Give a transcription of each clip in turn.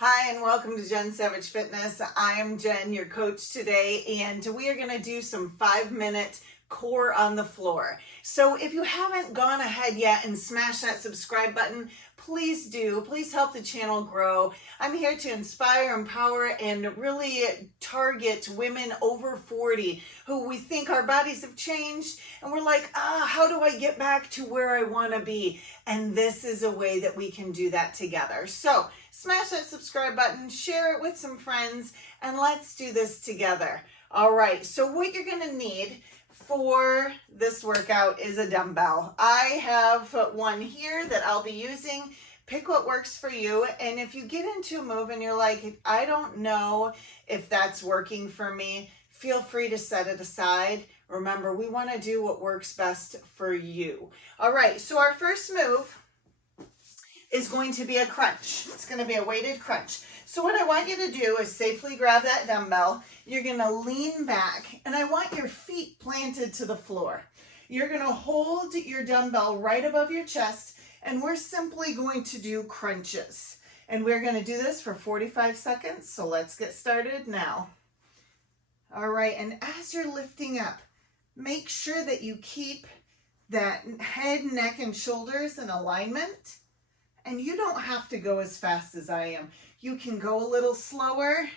Hi, and welcome to Jen Savage Fitness. I am Jen, your coach today, and we are going to do some 5-minute core on the floor. So if you haven't gone ahead yet and smashed that subscribe button, please do. Please help the channel grow. I'm here to inspire, empower, and really target women over 40 who we think our bodies have changed and we're like, how do I get back to where I want to be? And this is a way that we can do that together. So smash that subscribe button, share it with some friends, and let's do this together. All right, so what you're going to need for this workout is a dumbbell. I have one here that I'll be using. Pick what works for you. And if you get into a move and you're like, I don't know if that's working for me, feel free to set it aside. Remember, we want to do what works best for you. All right, so our first move is going to be a crunch. It's going to be a weighted crunch. So what I want you to do is safely grab that dumbbell. You're going to lean back, and I want your feet planted to the floor. You're going to hold your dumbbell right above your chest, and we're simply going to do crunches. And we're going to do this for 45 seconds, so let's get started now. All right, and as you're lifting up, make sure that you keep that head, neck, and shoulders in alignment. And you don't have to go as fast as I am. You can go a little slower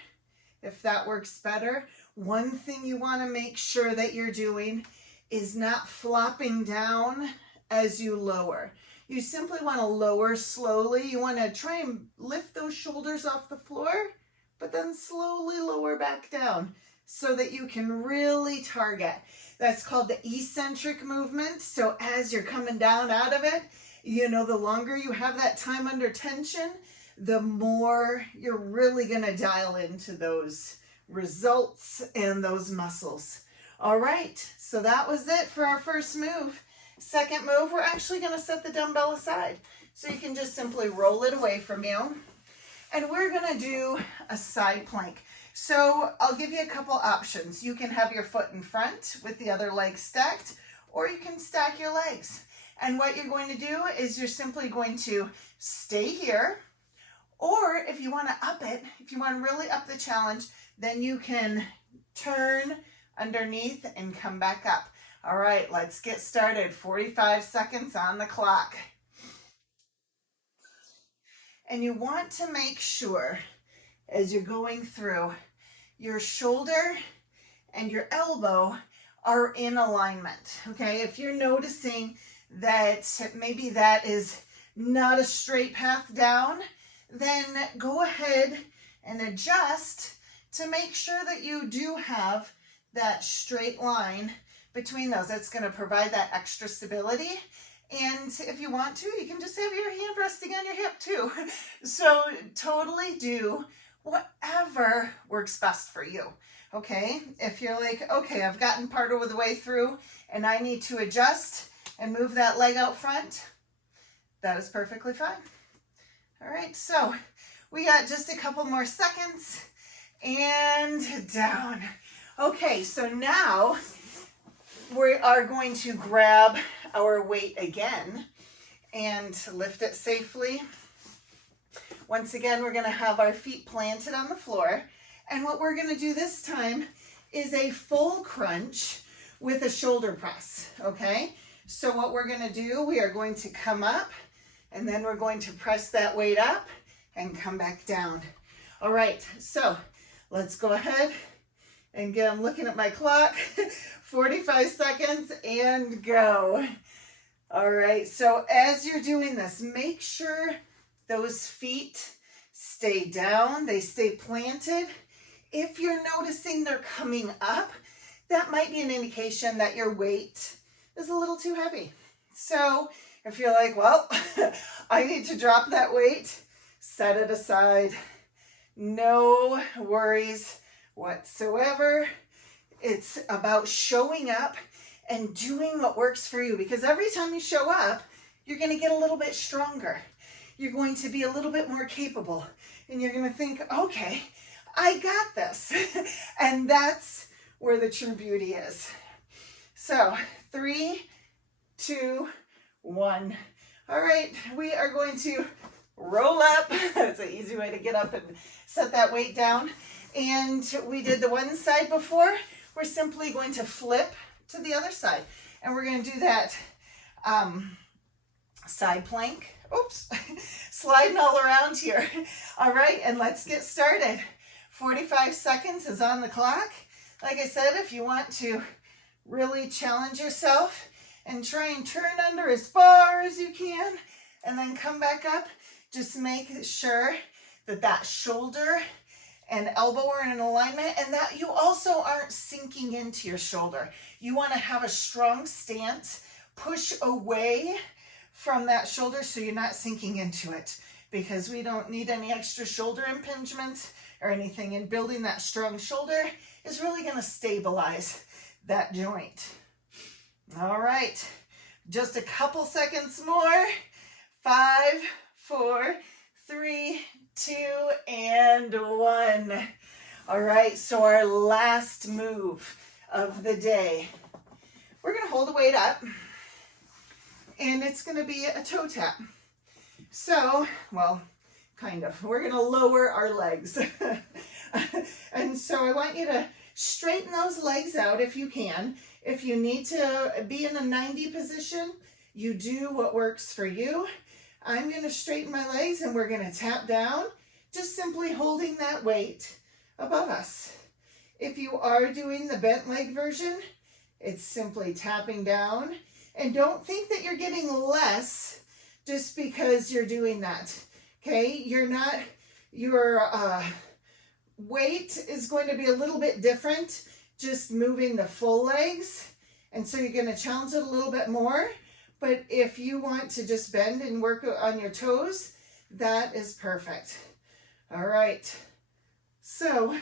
if that works better. One thing you want to make sure that you're doing is not flopping down as you lower. You simply want to lower slowly. You want to try and lift those shoulders off the floor, but then slowly lower back down so that you can really target. That's called the eccentric movement. So as you're coming down out of it, you know, the longer you have that time under tension, the more you're really going to dial into those results and those muscles. All right, so that was it for our first move. Second move, we're actually going to set the dumbbell aside. So you can just simply roll it away from you. And we're going to do a side plank. So I'll give you a couple options. You can have your foot in front with the other leg stacked, or you can stack your legs. And what you're going to do is you're simply going to stay here, or if you want to up it, if you want to really up the challenge, then you can turn underneath and come back up. All right, let's get started. 45 seconds on the clock. And you want to make sure as you're going through, your shoulder and your elbow are in alignment, okay? If you're noticing that maybe that is not a straight path down, then go ahead and adjust to make sure that you do have that straight line between those. That's going to provide that extra stability. And if you want to, you can just have your hand resting on your hip too. So totally do whatever works best for you. Okay, if you're like, okay, I've gotten part of the way through and I need to adjust and move that leg out front, that is perfectly fine. All right, so we got just a couple more seconds and down. Okay, so now we are going to grab our weight again and lift it safely. Once again, we're going to have our feet planted on the floor. And what we're going to do this time is a full crunch with a shoulder press, okay? So what we're going to do, we are going to come up and then we're going to press that weight up and come back down. All right, so let's go ahead and get, I'm looking at my clock, 45 seconds and go. All right, so as you're doing this, make sure those feet stay down, they stay planted. If you're noticing they're coming up, that might be an indication that your weight is a little too heavy. So if you're like, well, I need to drop that weight, set it aside. No worries whatsoever. It's about showing up and doing what works for you, because every time you show up, you're going to get a little bit stronger. You're going to be a little bit more capable, and you're going to think, okay, I got this. And that's where the true beauty is. So 3, 2, 1. All right, we are going to roll up. That's an easy way to get up and set that weight down. And we did the one side before. We're simply going to flip to the other side. And we're going to do that side plank. Oops, sliding all around here. All right, and let's get started. 45 seconds is on the clock. Like I said, if you want to really challenge yourself and try and turn under as far as you can and then come back up, just make sure that that shoulder and elbow are in alignment and that you also aren't sinking into your shoulder. You want to have a strong stance, push away from that shoulder so you're not sinking into it, because we don't need any extra shoulder impingement or anything, and building that strong shoulder is really going to stabilize that joint. All right, just a couple seconds more. 5, 4, 3, 2, and 1. All right, so our last move of the day, we're going to hold the weight up, and it's going to be a toe tap. So, well, kind of. We're going to lower our legs. And so I want you to straighten those legs out if you can. If you need to be in a 90 position, you do what works for you. I'm going to straighten my legs and we're going to tap down, just simply holding that weight above us. If you are doing the bent leg version, it's simply tapping down. And don't think that you're getting less just because you're doing that, okay? Your weight is going to be a little bit different just moving the full legs. And so you're going to challenge it a little bit more. But if you want to just bend and work on your toes, that is perfect. All right, so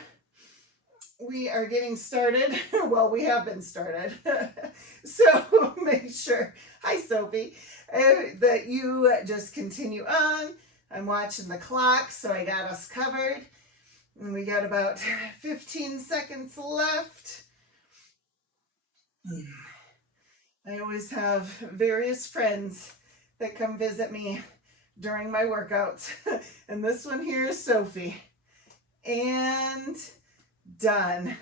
we are getting started. Well, we have been started. So make sure, hi Sophie, that you just continue on. I'm watching the clock, so I got us covered. And we got about 15 seconds left. I always have various friends that come visit me during my workouts. And this one here is Sophie. And done.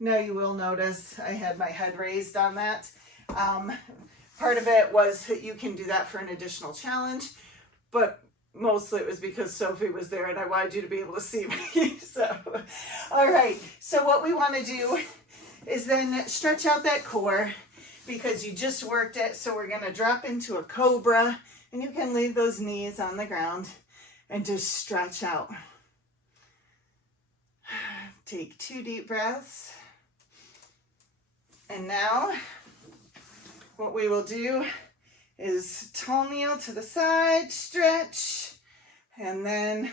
Now you will notice I had my head raised on that. Part of it was that you can do that for an additional challenge, but mostly it was because Sophie was there and I wanted you to be able to see me. So, all right. So what we want to do is then stretch out that core because you just worked it. So we're going to drop into a cobra, and you can leave those knees on the ground and just stretch out. Take 2 deep breaths. And now what we will do is tall kneel to the side, stretch, and then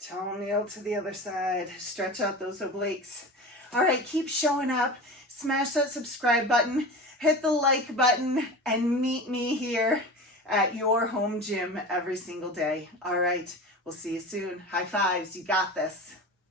tall kneel to the other side. Stretch out those obliques. All right, keep showing up. Smash that subscribe button, hit the like button, and meet me here at your home gym every single day. All right, we'll see you soon. High fives, you got this.